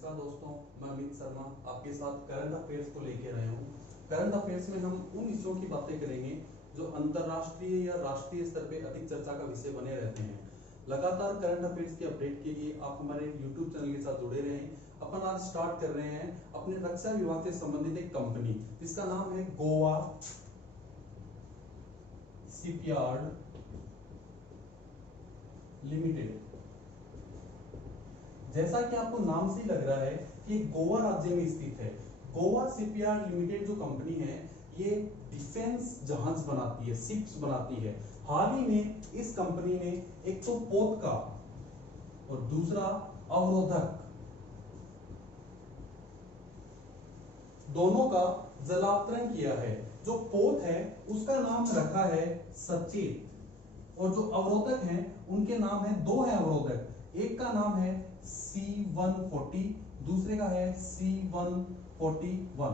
नमस्कार दोस्तों, मैं अमित शर्मा आपके साथ करंट अफेयर्स को लेकर आया हूँ। करंट अफेयर्स में हम उन विषयों की बातें करेंगे जो अंतर्राष्ट्रीय या राष्ट्रीय स्तर पे अधिक चर्चा का विषय बने रहते हैं। लगातार करंट अफेयर्स की अपडेट के लिए आप हमारे YouTube चैनल के साथ जुड़े रहें। अपन आज स्टार्ट कर रहे हैं अपने रक्षा विभाग से संबंधित एक कंपनी जिसका नाम है गोवा शिपयार्ड लिमिटेड। जैसा कि आपको नाम से ही लग रहा है कि गोवा राज्य में स्थित है। गोवा शिपयार्ड लिमिटेड जो कंपनी है ये डिफेंस जहाज बनाती है, शिप्स बनाती है। हाल ही में इस कंपनी ने एक तो पोत का और दूसरा अवरोधक दोनों का जलावतरण किया है। जो पोत है उसका नाम रखा है सचेत और जो अवरोधक हैं उनके नाम है, दो है अवरोधक, एक का नाम है C-140, दूसरे का है C-141।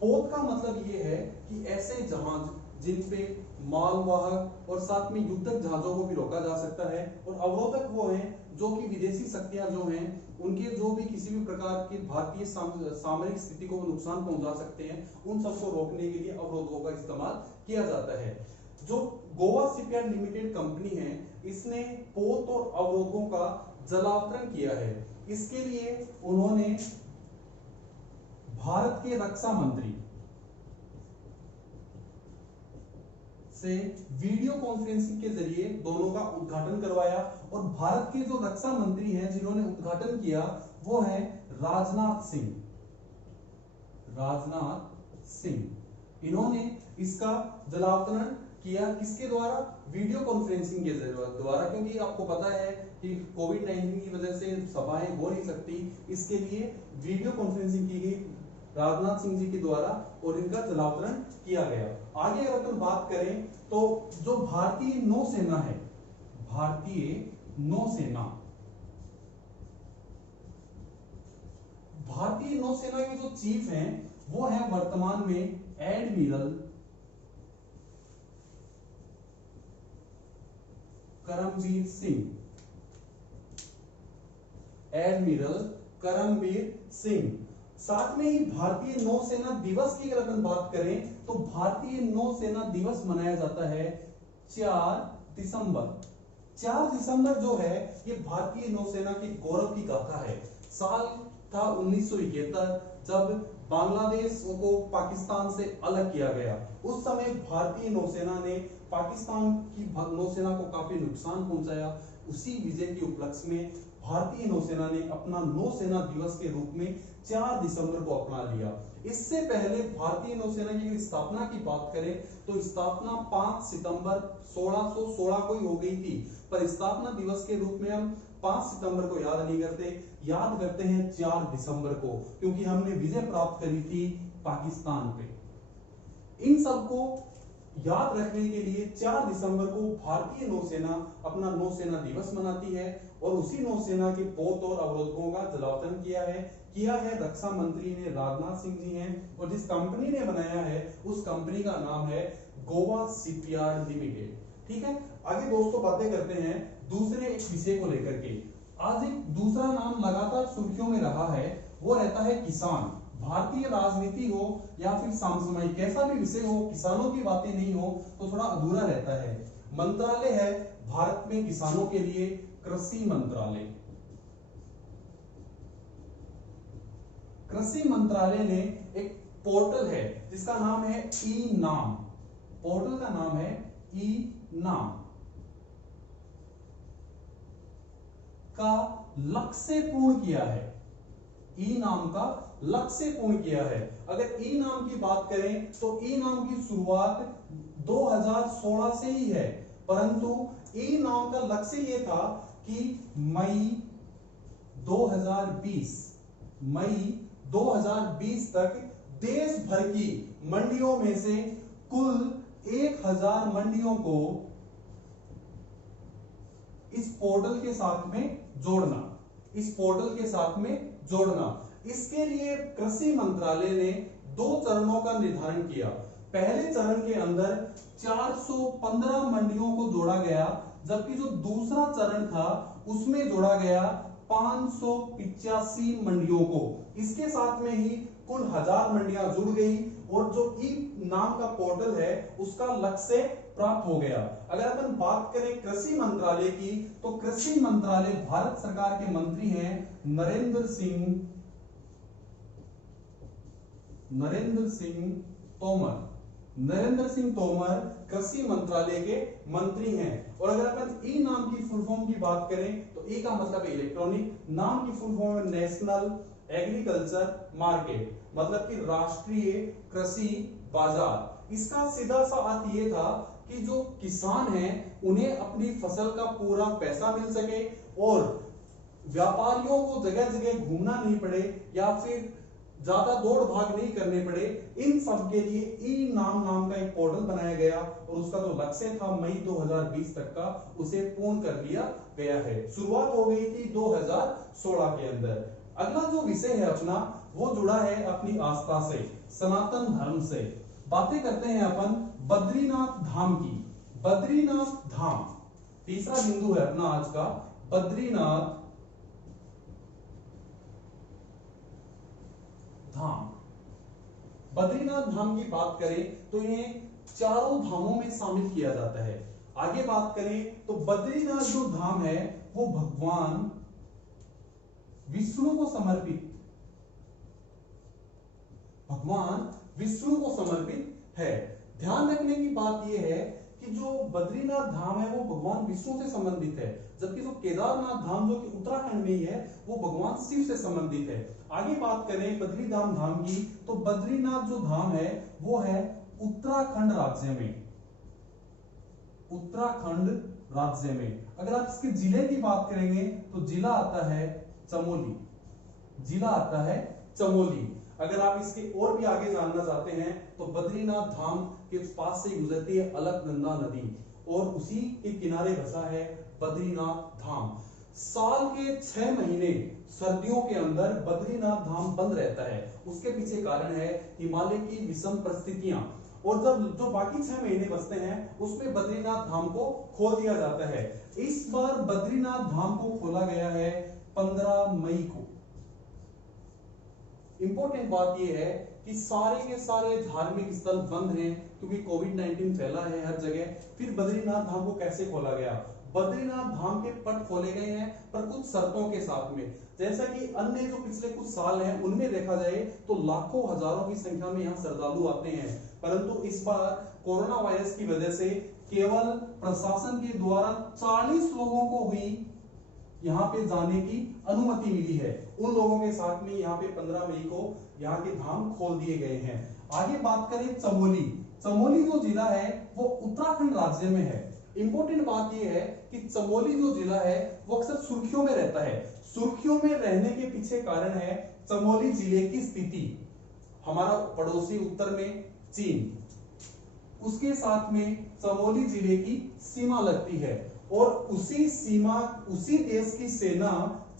पोत का मतलब ये है कि ऐसे जहाज जिन पे मालवाहक और साथ में युद्धक जहाजों को भी रोका जा सकता है, और अवरोधक वो हैं जो कि विदेशी शक्तियां जो हैं उनके जो भी किसी भी प्रकार की भारतीय सामरिक स्थिति को नुकसान पहुंचा सकते हैं, उन सबको रोकने के लिए अवरोधकों का इस्तेमाल किया जाता है। जो गोवा शिपयार्ड लिमिटेड कंपनी है इसने पोत और अवरोधकों का जलावतरण किया है। इसके लिए उन्होंने भारत के रक्षा मंत्री से वीडियो कॉन्फ्रेंसिंग के जरिए दोनों का उद्घाटन करवाया, और भारत के जो रक्षा मंत्री हैं जिन्होंने उद्घाटन किया वो है राजनाथ सिंह। राजनाथ सिंह इन्होंने इसका जलावतरण किया। किसके द्वारा? वीडियो कॉन्फ्रेंसिंग के द्वारा, क्योंकि आपको पता है कि कोविड-19 की वजह से सभाएं हो नहीं सकती, इसके लिए वीडियो कॉन्फ्रेंसिंग की गई राजनाथ सिंह जी के द्वारा और इनका जलावतरण किया गया। आगे अगर अपन बात करें तो जो भारतीय नौसेना है, भारतीय नौसेना के जो चीफ हैं वो है वर्तमान में एडमिरल करमबीर सिंह। एडमिरल करमबीर सिंह। साथ में ही भारतीय नौसेना दिवस की अगर अपन बात करें तो भारतीय नौसेना दिवस मनाया जाता है 4 दिसंबर। 4 दिसंबर जो है ये भारतीय नौसेना की गौरव की गाथा है। साल था 1971 जब बांग्लादेश को पाकिस्तान से अलग किया गया। उस समय भारतीय नौसेना ने पाकिस्तान की नौसेना को काफी नुकसान पहुंचाया। उसी विजय के उपलक्ष्य में भारतीय नौसेना ने अपना नौसेना दिवस के रूप में 4 दिसंबर को अपना लिया। इससे पहले भारतीय नौसेना की स्थापना की बात करें तो स्थापना 5 सितंबर 1616 को ही हो गई थी, पर स्थापना दिवस के रूप में हम 5 सितंबर को याद नहीं करते, याद करते हैं 4 दिसंबर को, क्योंकि हमने विजय प्राप्त करी थी पाकिस्तान पे। इन सबको याद रखने के लिए 4 दिसंबर को भारतीय नौसेना अपना नौसेना दिवस मनाती है, और उसी नौसेना के पोत और अवरोधकों का जलावतरण किया है रक्षा मंत्री ने, राजनाथ सिंह जी हैं, और जिस कंपनी ने बनाया है उस कंपनी का नाम है गोवा शिपयार्ड लिमिटेड। ठीक है, आगे दोस्तों बातें करते हैं दूसरे एक विषय को लेकर के। आज एक दूसरा नाम लगातार सुर्खियों में रहा है, वो रहता है किसान। भारतीय राजनीति हो या फिर समसामयिक कैसा भी विषय हो, किसानों की बातें नहीं हो तो थोड़ा अधूरा रहता है। मंत्रालय है भारत में किसानों के लिए, कृषि मंत्रालय। कृषि मंत्रालय ने एक पोर्टल है जिसका नाम है ई-नाम। पोर्टल का नाम है ई-नाम का लक्ष्य पूर्ण किया है। ई-नाम का लक्ष्य पूर्ण किया है। अगर ई-नाम की बात करें तो ई-नाम की शुरुआत 2016 से ही है, परंतु ई-नाम का लक्ष्य यह था कि मई 2020 तक देश भर की मंडियों में से कुल 1000 मंडियों को इस पोर्टल के साथ में जोड़ना। इसके लिए कृषि मंत्रालय ने 2 चरणों का निर्धारण किया। पहले चरण के अंदर 415 मंडियों को जोड़ा गया, जबकि जो दूसरा चरण था उसमें जोड़ा गया 585 मंडियों को। इसके साथ में ही कुल 1000 मंडियां जुड़ गई और जो ई नाम का पोर्टल है उसका लक्ष्य प्राप्त हो गया। अगर अपन बात करें कृषि मंत्रालय की, तो कृषि मंत्रालय भारत सरकार के मंत्री हैं नरेंद्र सिंह तोमर। नरेंद्र सिंह तोमर कृषि मंत्रालय के मंत्री हैं। और अगर अपन ई नाम की फुल फॉर्म की बात करें तो ई का मतलब है इलेक्ट्रॉनिक, नाम की फुल फॉर्म है नेशनल एग्रीकल्चर मार्केट, मतलब कि राष्ट्रीय कृषि बाजार। इसका सीधा सा अर्थ ये था कि जो किसान हैं उन्हें अपनी फसल का पूरा पैसा मिल सके और व्यापारियों को जगह जगह घूमना नहीं पड़े या फिर ज्यादा दौड़ भाग नहीं करने पड़े। इन सब के लिए ई नाम का एक पोर्टल बनाया गया और उसका जो लक्ष्य था मई 2020 तक का, उसे पूर्ण कर लिया गया है। शुरुआत हो गई थी 2016 के अंदर। अगला जो विषय है अपना, वो जुड़ा है अपनी आस्था से, सनातन धर्म से। बातें करते हैं अपन बद्रीनाथ धाम की। बद्रीनाथ धाम तीसरा बिंदु है अपना आज का, बद्रीनाथ धाम। बद्रीनाथ धाम की बात करें तो इन्हें चारों धामों में शामिल किया जाता है। आगे बात करें तो बद्रीनाथ जो धाम है वो भगवान विष्णु को समर्पित है। ध्यान रखने की बात यह है कि जो बद्रीनाथ धाम है वो भगवान विष्णु से संबंधित है, जबकि जो केदारनाथ धाम जो कि उत्तराखंड में ही है वो भगवान शिव से संबंधित है। आगे बात करें बद्रीनाथ धाम की, तो बद्रीनाथ जो धाम है वो है उत्तराखंड राज्य में। अगर आप इसके जिले की बात करेंगे तो जिला आता है चमोली। अगर आप इसके और भी आगे जानना चाहते हैं तो बद्रीनाथ धाम के पास से गुजरती है अलकनंदा नदी और उसी के किनारे बसा है बद्रीनाथ धाम। साल के 6 महीने सर्दियों के अंदर बद्रीनाथ धाम बंद रहता है। उसके पीछे कारण है हिमालय की विषम परिस्थितियां, और जब जो बाकी 6 महीने बचते हैं उसमें बद्रीनाथ धाम को खोल दिया जाता है। इस बार बद्रीनाथ धाम को खोला गया है 15 मई को। इंपॉर्टेंट बात यह है कि सारे के सारे धार्मिक स्थल बंद हैं क्योंकि कोविड-19 फैला है हर जगह। फिर बद्रीनाथ धाम को कैसे खोला गया? बद्रीनाथ धाम के पट खोले गए हैं पर कुछ शर्तों के साथ में। जैसा कि अन्य जो पिछले कुछ साल हैं उनमें देखा जाए तो लाखों हजारों की संख्या में यहाँ श्रद्धालु आते हैं, परंतु इस बार कोरोना वायरस की वजह से केवल प्रशासन के द्वारा 40 लोगों को हुई यहाँ पे जाने की अनुमति मिली है। उन लोगों के साथ में यहाँ पे 15 मई को यहाँ के धाम खोल दिए गए हैं। आगे बात करें चमोली जो जिला है वो उत्तराखंड राज्य में है। इंपॉर्टेंट बात यह है कि चमोली जो जिला है वो अक्सर सुर्खियों में रहता है। सुर्खियों में रहने के पीछे कारण है चमोली जिले की स्थिति। हमारा पड़ोसी उत्तर में चीन, उसके साथ में चमोली जिले की सीमा लगती है और उसी देश की सेना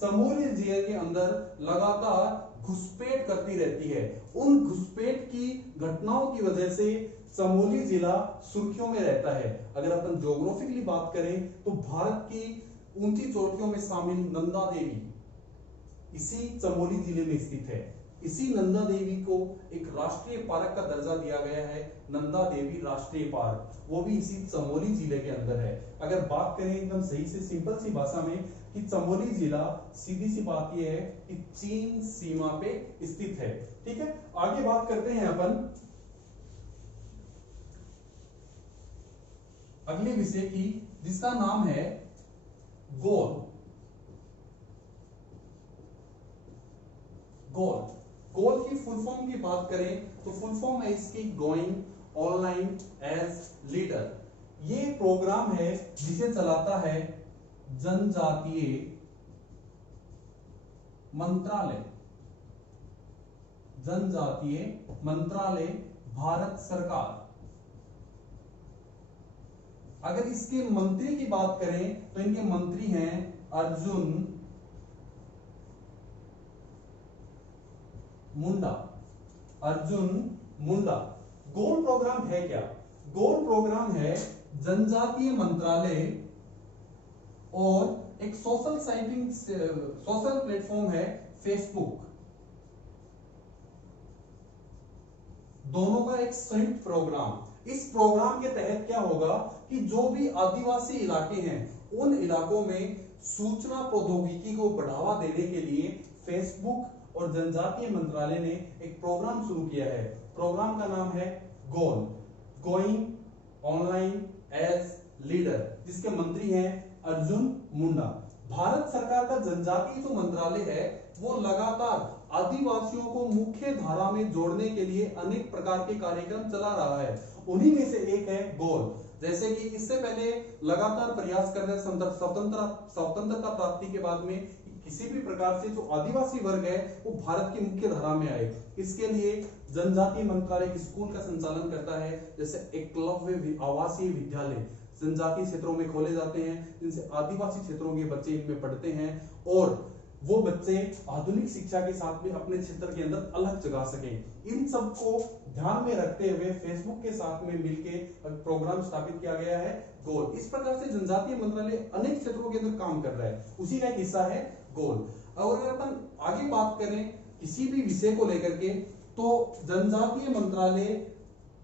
चमोली जिले के अंदर लगातार घुसपैठ करती रहती है। उन घुसपैठ की घटनाओं की वजह से चमोली जिला सुर्खियों में रहता है। अगर अपन ज्योग्राफिकली बात करें तो भारत की ऊंची चोटियों में शामिल नंदा देवी इसी चमोली जिले में स्थित है। इसी नंदा देवी को एक राष्ट्रीय पार्क का दर्जा दिया गया है, नंदा देवी राष्ट्रीय पार्क, वो भी इसी चमोली जिले के अंदर है। अगर बात करें एकदम सही से सिंपल सी भाषा में कि चमोली जिला, सीधी सी बात यह है कि चीन सीमा पे स्थित है। ठीक है, आगे बात करते हैं अपन अगले विषय की, जिसका नाम है गोल की फुल फॉर्म की बात करें तो फुल फॉर्म है इसकी गोइंग ऑनलाइन एज लीडर। ये प्रोग्राम है जिसे चलाता है जनजातीय मंत्रालय भारत सरकार। अगर इसके मंत्री की बात करें तो इनके मंत्री हैं अर्जुन मुंडा। गोल प्रोग्राम है क्या? गोल प्रोग्राम है जनजातीय मंत्रालय और एक सोशल प्लेटफॉर्म है फेसबुक। दोनों का एक संयुक्त प्रोग्राम। इस प्रोग्राम के तहत क्या होगा कि जो भी आदिवासी इलाके हैं उन इलाकों में सूचना प्रौद्योगिकी को बढ़ावा देने के लिए फेसबुक और जनजातीय मंत्रालय ने एक प्रोग्राम शुरू किया है। प्रोग्राम का नाम है गोल, गोइंग ऑनलाइन एज लीडर, जिसके मंत्री हैं अर्जुन मुंडा। भारत सरकार का जनजातीय जो मंत्रालय है वो लगातार आदिवासियों को मुख्य धारा में जोड़ने के लिए अनेक प्रकार के कार्यक्रम चला रहा है। उन्हीं में से एक है गोल। जैसे कि इससे पहले लगातार प्रयास कर रहे स्वतंत्रता प्राप्ति के बाद में किसी भी प्रकार से जो आदिवासी वर्ग है वो भारत की मुख्य धारा में आए, इसके लिए जनजातीय मंत्रालय स्कूल का संचालन करता है। जैसे एकलव्य आवासीय विद्यालय जनजातीय क्षेत्रों में खोले जाते हैं, जिनसे आदिवासी क्षेत्रों के बच्चे इनमें पढ़ते हैं और वो बच्चे आधुनिक शिक्षा के साथ में अपने क्षेत्र के अंदर अलग जगा सकें। इन सब को ध्यान में रखते हुए फेसबुक के साथ में मिलके प्रोग्राम स्थापित किया गया है गोल। इस प्रकार से जनजातीय मंत्रालय अनेक क्षेत्रों के अंदर काम कर रहा है, उसी का एक हिस्सा है गोल। और अगर अपन आगे बात करें किसी भी विषय को लेकर के, तो जनजातीय मंत्रालय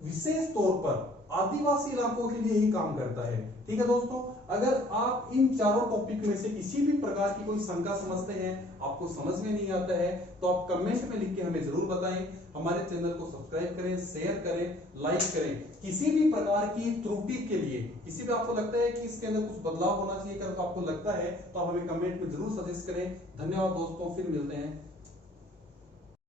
विशेष तौर पर आदिवासी इलाकों के लिए ही काम करता है। ठीक है दोस्तों, अगर आप इन चारों टॉपिक में से किसी भी प्रकार की कोई शंका समझते हैं, आपको समझ में नहीं आता है, तो आप कमेंट में लिख के हमें जरूर बताएं। हमारे चैनल को सब्सक्राइब करें, शेयर करें, लाइक करें। किसी भी प्रकार की त्रुटि के लिए, किसी भी आपको लगता है कि इसके अंदर कुछ बदलाव होना चाहिए, अगर आपको लगता है तो आप हमें कमेंट में जरूर सजेस्ट करें। धन्यवाद दोस्तों, फिर मिलते हैं।